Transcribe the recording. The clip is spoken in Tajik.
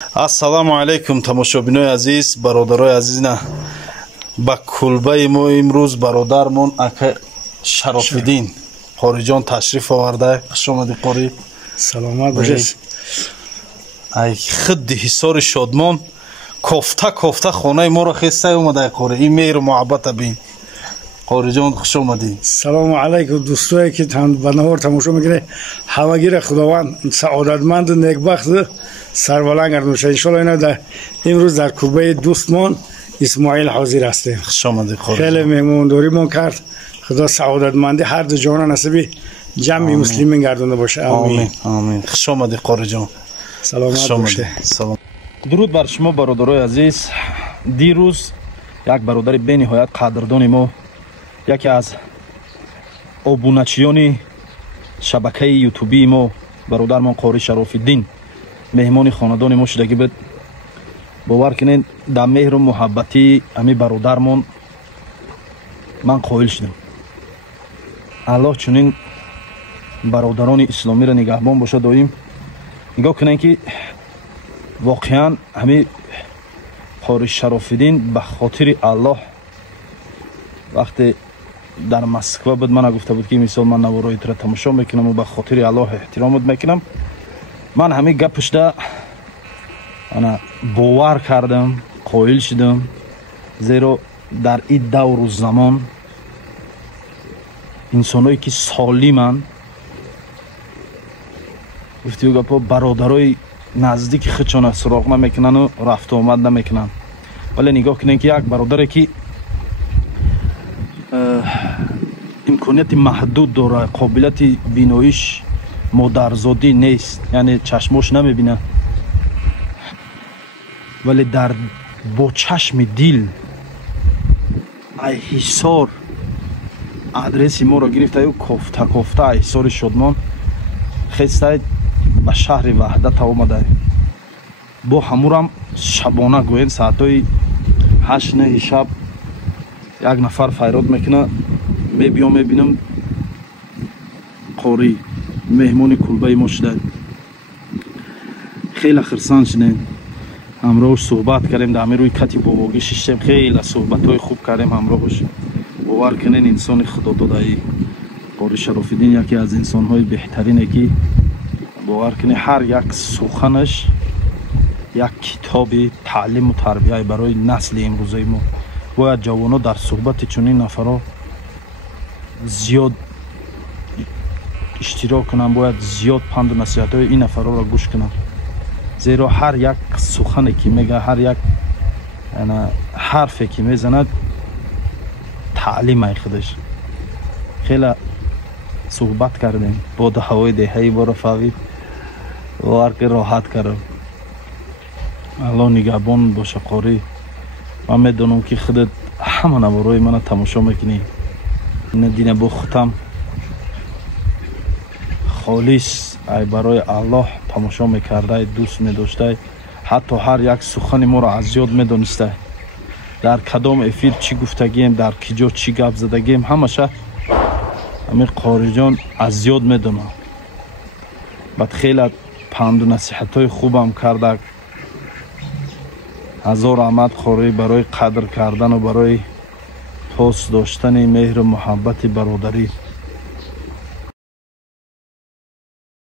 ассалому алайкум тамошобинои азиз, бародарои азиз. На ба кулбаи мо имрӯз бародармон ака Шарофиддин Қориҷон ташриф оварда. хуш омадӣ Қори. саломат бошед. ай хидди ҳисори шодмон кофта кофта хонаи моро хестай омадай Қори. ин меҳру муҳаббата бин. Қориҷон хуш омадӣ. салому алайкум дӯстое ки ба наҳор тамошо мекунед. ҳамагира худованд саодатманду некбахту сарбаланд гардонад. иншолло имрӯз дар кӯбаи дӯстмон Исмоил ҳозир ҳастем. хуш омадӣ Қори. хеле меҳмондоримон кард. худо саодатмандӣ ҳарду ҷона насиби ҷамъи муслимин гардонда бошад. амин амин. хуш омадӣ Қориҷон. саломат бошед. дуруд бар шумо бародарои азиз. дирӯз як бародари бениҳоят қадрдони мо, яке аз обуначиёни шабакаи ютубии мо, бародармон Қори Шарофиддин меҳмони хонадони мо шудагӣ буд. бовар кунед дар меҳру муҳаббати ҳами бародармон ман қоил шудам. аллоҳ чунин бародарони исломиро нигаҳбон бошад. доим нигоҳ кунед ки воқеан ҳами Қори Шарофиддин ба хотири аллоҳ вақте дар Москва буд, мана гуфта буд ки мисол ман навороитро тамошо мекунам ба хотири аллоҳ эҳтиромат мекунам. ман ҳамин гапашда ана бовар кардам, қоил шудам, зеро дар ин давру замон инсоное ки солиманд, гуфтиу гапо бародарои наздики худшона суроғ намекунану рафту омад намекунанд. вале нигоҳ кунед ки як бародаре ки имконияти маҳдуд дора, қобилияти биноиш модарзодӣ нест, яъне чашмош намебинад, вале дар бо чашми дил ай ҳисор адреси моро гирифтаю кофта кофта ай ҳисори шодмон хестай ба шаҳри ваҳдат омадай. бо ҳамурам шабона гӯен соатҳои 8-9 шаб як нафар файрод мекуна. мебиём мебинам Қори меҳмони кулбаи мо шуда. хеле хирсан шудем. ҳамроҳуш суҳбат кардем, дар ҳамин рӯи кати бовогӣ шиштем. хеле суҳбатҳои хуб кардем ҳамроҳуш. бовар кунед инсони худододаи Қори Шарофиддин яке аз инсонҳои беҳтарине ки бовар кунед ҳар як суханаш як китоби таълиму тарбияе барои насли имрӯзаи мо. бояд ҷавоно дар суҳбати чунин нафаро зиёд иштирок кунанд, бояд зиёд панду насиҳатҳои ин нафароро гӯш кунанд. зеро ҳар як сухане ки мега, ҳар як ҳарфе ки мезанад таълимаи худаш. хеле суҳбат кардем бо ҳавои деҳаи боро фавид бовар ки роҳат кардам. аллоҳ нигаҳбон боша Қори. ман медонам ки худат ҳама наворои мана тамошо мекунӣ. ина дина бо хутам холис ай барои аллоҳ тамошо мекардай, дӯст медоштай. ҳатто ҳар як сухани моро аз ёд медонистай. дар кадом эфир чӣ гуфтагием, дар ки ҷо чӣ гап задагием, ҳамаша ҳамин Қориҷон аз ёд медонам. баъд хеле панду насиҳатҳои хубам кардак. ҳазор раҳмат Қори барои қадр кардану барои пос доштани меҳру муҳаббати бародарӣ.